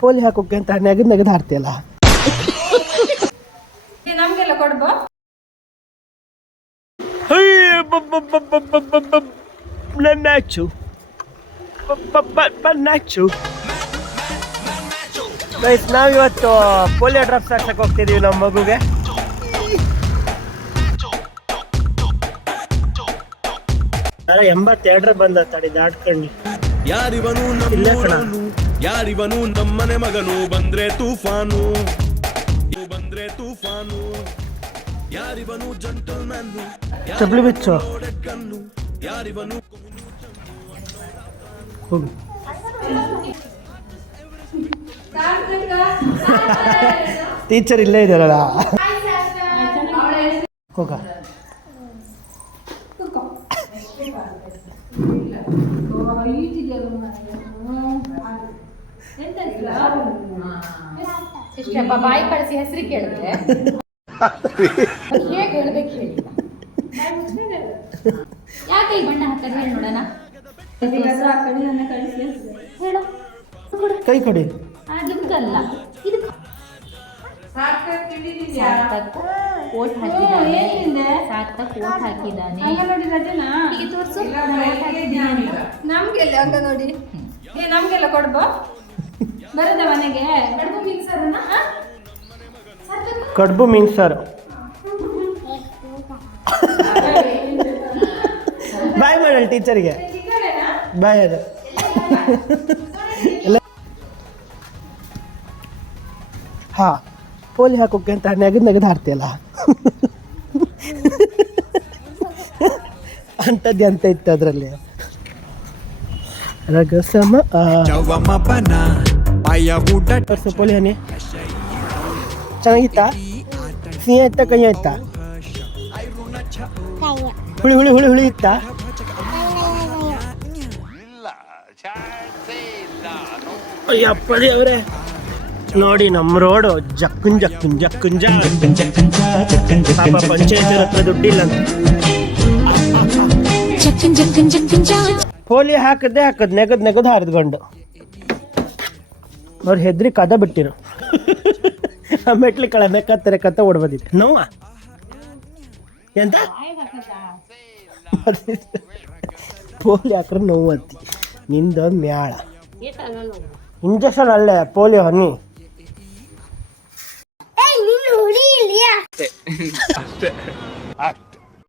ಪೋಲಿ ಹಾಕೋಕೆ ಅಂತ ನೆಗದ್ ಹಾಡ್ತಿಯಲ್ಲ ನಮ್ಗೆಲ್ಲ ಕೊಡ್ಬೋ Nacho. Nacho. ಗೈಸ್ ನಾವಿವತ್ತು ಪೋಲಿಯೋ ಡ್ರಾಪ್ಸ್ ಹಾಕ್ಸಕ್ಕೆ ಹೋಗ್ತಿದೀವಿ ನಮ್ಮ ಮಗುಗೆ. ಅರೆ 82 ಬಂದ ತಡಿ ದಾಟ್ಕಂಡಿ. ಯಾರಿವನು ನಮ್ಮೂರವನು, ಯಾರಿವನು ನಮ್ಮನೆ ಮಗನು, ಬಂದ್ರೆ ತೂಫಾನು ಬಂದ್ರೆ ತೂಫಾನು, ಯಾರಿವನು ಜಂಟಲ್ಮನ್, ಚಪ್ಲಿ ಬಿಚ್ಚು ಯಾರಿವನು ಹೋಗು. ಟೀಚರ್ ಇಲ್ಲೇ ಇದ್ದಾರಲ್ಲ ಹೋಗ. ಇಷ್ಟಪ್ಪ ಬಾಯಿ ಕಳಿಸಿ ಹೆಸರು ಕೇಳಿದ್ರೆ ಹೇಗೆ ಹೇಳ್ಬೇಕು ಹೇಳಿ. ಯಾಕೆ ಈ ಬಣ್ಣ ಹಾಕೋದು ಹೇಳಿ ನೋಡೋಣ. ಹೇಳು ಕೈ ಕಡೆ ಅದಕ್ಕಲ್ಲ ಇದು ಸಾರ್ಥಕ್ ಕೋಟ್ ಹಾಕಿದ್ದಾನೆ. ಸಾರ್ಥಕ್ ಕೋಟ್ ಹಾಕಿದ್ದಾನೆ. ಹೀಗೆ ತೋರಿಸು. ನಮ್ಗೆಲ್ಲ ಹಂಗ ನೋಡಿ. ನಮ್ಗೆಲ್ಲ ಕೊಡ್ಬೋ ಬರದ ಮನೆಗೆ. ಕಡ್ಬು ಮೀನ್ ಸಾರು. ಬಾಯ್ ಮಾಡಲ್ ಟೀಚರ್ಗೆ ಬಾಯ್. ಅದು ಹಾ ಪೋಲಿ ಹಾಕೋಕೆ ಅಂತ ನೆಗದ್ ಹಾಡ್ತಿಯಲ್ಲ ಅಂಥದ್ದು ಅಂತ ಇತ್ತು ಅದರಲ್ಲಿ. ರಗಸಮ ಪೋಲಿ ಹನಿ ಚೆನ್ನಾಗಿತ್ತಾ? ಸಿಹಿ ಆಯ್ತಾ ಕಹಿ ಆಯ್ತಾ? ಹುಳಿ ಹುಳಿ ಹುಳಿ ಹುಳಿ ಇತ್ತಾ? ಅಯ್ಯಪ್ಪಡಿ ಅವರೇ ನೋಡಿ ನಮ್ಮ ರೋಡು ಜಕ್ಕುನ್ ಜಕ್ಕುನ್ ಜಕ್ಕುನ್ ಪಾಪ ಪಂಚಾಯತ್ ಹತ್ರ ದುಡ್ಡಿಲ್ಲ ಅಂತ ಪೋಲಿ ಹಾಕದೆ ನೆಗದ್ ಹಾರಿದ್ಕೊಂಡು ಅವ್ರು ಹೆದ್ರಿ ಕದ ಬಿಟ್ಟಿರು. ಮೆಟ್ಲಿ ಕಳೆ ಕತ್ತರೆ ಕತ್ತ ಓಡ್ಬೋದಿದೆ. ನೋವ ಎಂತ ಪೋಲಿ ಹಾಕ್ರೆ ನೋವು ಅಂತಿ. ನಿಂದೊಂದು ಮ್ಯಾಳ ಇಂಜೆಕ್ಷನ್ ಅಲ್ಲೇ ಪೋಲಿಯೋ ಹನಿ. ಅಷ್ಟೇ